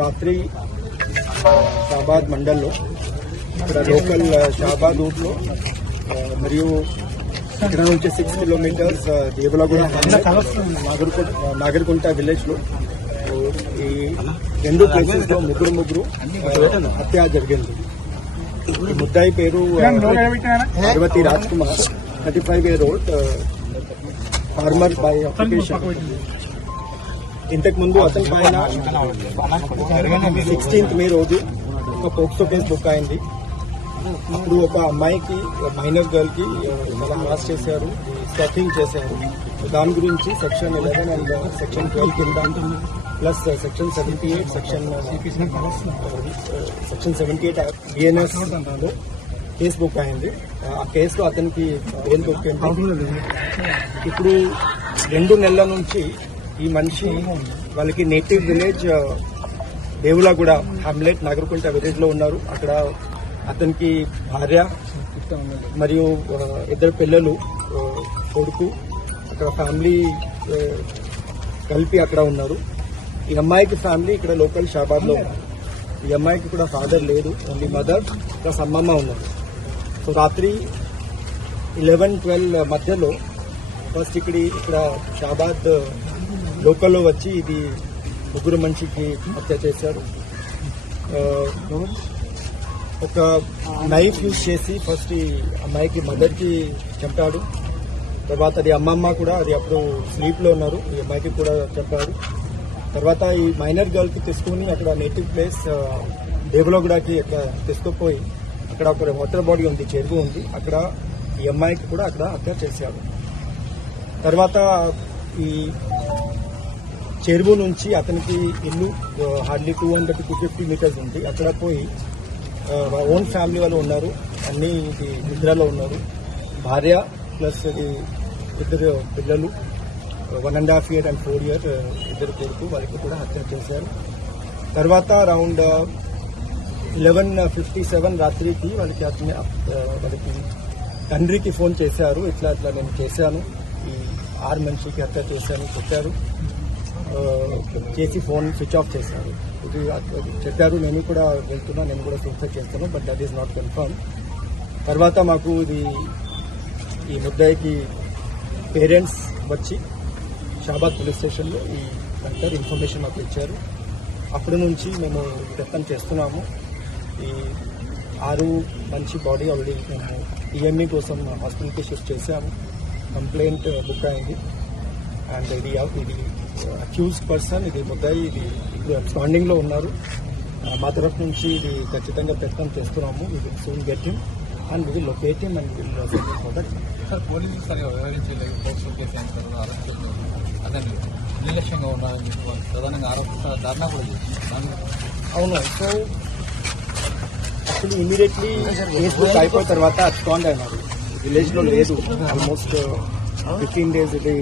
రాత్రి షాబాద్ మండల్లో ఇక్కడ లోకల్ షాబాద్ రూట్లో మరియు ఇక్కడ నుంచి 6 కిలోమీటర్స్ దేవలగూడ నాగర్కుంట విలేజ్ లో ఈ రెండు ప్లేసెస్ లో ముగ్గురు హత్య జరిగింది. ఈ ముద్దాయి పేరు Parvati Raj Kumar, 35 year old, farmer by application. ఇంతకు ముందు అతని పైన 16th May రోజు ఒక పోక్సో కేసు బుక్ అయింది. అప్పుడు ఒక అమ్మాయికి, మైనర్ గర్ల్ కి చాలా హరాస్ చేశారు, స్టాకింగ్ చేశారు. దాని గురించి సెక్షన్ 11 అండ్ సెక్షన్ 12 కింద plus section 78 section 78 BNS case book అయింది. ఆ కేసులో అతనికి బెయిల్ దొరికింది. ఇప్పుడు 2 నెలల నుంచి ఈ మనిషి వాళ్ళకి నేటివ్ విలేజ్ దేవులగూడ హామ్లెట్ నాగర్కుంట విలేజ్ లో ఉన్నారు. అక్కడ అతనికి భార్య మరియు 2 పిల్లలు, కొడుకు, అక్కడ ఫ్యామిలీ కలిపి అక్కడ ఉన్నారు. ఈ అమ్మాయికి ఫ్యామిలీ ఇక్కడ లోకల్ షాబాద్ లో ఉన్నారు. ఈ అమ్మాయికి కూడా ఫాదర్ లేదు, ఓన్లీ మదర్ ప్లస్ అమ్మమ్మ ఉన్నారు. సో రాత్రి 11-12 మధ్యలో ఫస్ట్ ఇక్కడ షాబాద్ లోకల్లో వచ్చి ఇది ముగ్గురు మనిషికి హత్య చేశారు. ఒక నైఫ్ యూజ్ చేసి ఫస్ట్ ఈ అమ్మాయికి మదర్కి చంపాడు. తర్వాత అది అమ్మమ్మ కూడా, అది అప్పుడు స్లీప్లో ఉన్నారు, ఈ అమ్మాయికి కూడా చంపాడు. తర్వాత ఈ మైనర్ గర్ల్కి తీసుకుని అక్కడ నేటివ్ ప్లేస్ దేవలగూడకి అక్కడ తీసుకుపోయి అక్కడ ఒక వాటర్ బాడీ ఉంది, చెరువు ఉంది, అక్కడ ఈ అమ్మాయికి కూడా అక్కడ హత్య చేశాడు. తర్వాత ఈ చెరువు నుంచి అతనికి ఇల్లు హార్డ్లీ 200-250 మీటర్స్ ఉంది. అక్కడ పోయి ఓన్ ఫ్యామిలీ వాళ్ళు ఉన్నారు, అన్ని ఇది నిద్రలో ఉన్నారు. భార్య ప్లస్ ఇది 2 పిల్లలు, 1.5 year and 4 year 2 కొడుకు, వాళ్ళకి కూడా హత్య చేశారు. తర్వాత అరౌండ్ 11:57 రాత్రికి వాళ్ళకి తండ్రికి ఫోన్ చేశారు, ఇట్లా నేను చేశాను, ఈ 6 మనిషికి హత్య చేశాను చెప్పారు. చేసి ఫోన్ స్విచ్ ఆఫ్ చేశారు. ఇది చెప్పారు, నేను కూడా వెళ్తున్నా, నేను కూడా సూసైడ్ చేస్తాను, but that is not confirm. తర్వాత మాకు ఇది ఈ ముద్దాయికి పేరెంట్స్ వచ్చి షాబాద్ పోలీస్ స్టేషన్లో ఈ డాక్టర్ ఇన్ఫర్మేషన్ మాకు ఇచ్చారు. అప్పటి నుంచి మేము ప్రయత్నం చేస్తున్నాము. ఈ 6 మనిషి బాడీ ఆల్రెడీ మేము ఈఎంఈ కోసం హాస్పిటల్కి షిఫ్ట్ చేశాము. కంప్లైంట్ బుక్ అయింది. అండ్ ఇది అక్యూజ్డ్ పర్సన్, ఇది ముద్దాయి, ఇది ఇప్పుడు అబ్స్కాండింగ్ లో ఉన్నారు. మా తరఫు నుంచి ఇది ఖచ్చితంగా ప్రయత్నం చేస్తున్నాము. We will soon get him and we will locate him and we will further. Sir, పోలీసులు సరిగా వ్యవహరించలేదు, పోక్సో కేసు అరెస్ట్ అదే నిర్లక్ష్యంగా ఉన్నారు, ప్రధానంగా ఆరోపణ ధర్నా కూడా చేసింది. అవును. So actually immediately case book అయిపోయిన తర్వాత అబ్స్కాండ్ అయినారు, విలేజ్ లో లేదు. ఆల్మోస్ట్ 15 days ఇది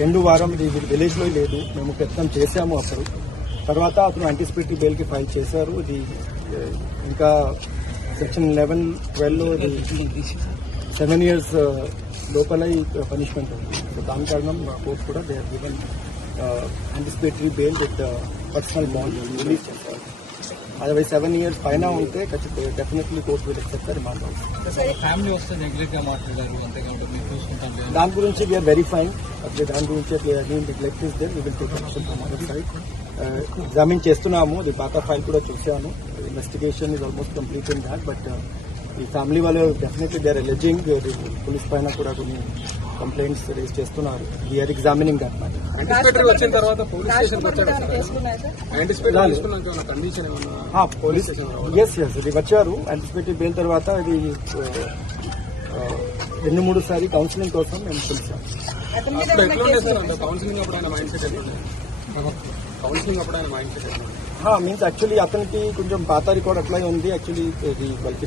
2 వారం ఇది విలేజ్ లో లేదు. మేము ప్రయత్నం చేశాము అప్పుడు. తర్వాత అతను యాంటిసిపేటరీ బెయిల్ కి ఫైల్ చేశారు. ఇది ఇంకా సెక్షన్ 11-12 లో 7 years లోపల ఈ పనిష్మెంట్ ఉంది. సో దాని కారణం కోర్టు కూడా they have given anticipatory bail with personal bond release చేశారు. అదే 7 years పైన ఉంటే definitely court will accept the remand. Family వస్తే నెగ్లెక్ట్ గా మాట్లాడారు, అంతేకాదు మీరు చూసుకుంటాం. దాని గురించి వీఆర్ వెరిఫైయింగ్. దాని గురించి neglect is there, we will take action from our side. Examine చేస్తున్నాము. ది పాత ఫైల్ కూడా చూసాము. Investigation is almost complete in that. But ఈ ఫ్యామిలీ వాళ్ళు definitely they are alleging. Police పైన కూడా కొన్ని కంప్లైంట్స్ రేజ్ చేస్తున్నారు. We're examining that matter. Anticipatory వచ్చిన తర్వాత పోలీస్ స్టేషన్ వచ్చారు. పోలీస్ ఎస్ ఇది వచ్చారు. యాంటిసిపేటరీ బెయిల్ తర్వాత ఇది 2-3 సారి కౌన్సిలింగ్ కోసం మేము పిలిచాం. మీన్స్ యాక్చువల్లీ అతనికి కొంచెం పాత రికార్డ్ అట్లా ఉంది. యాక్చువల్లీ ఇది వాళ్ళకి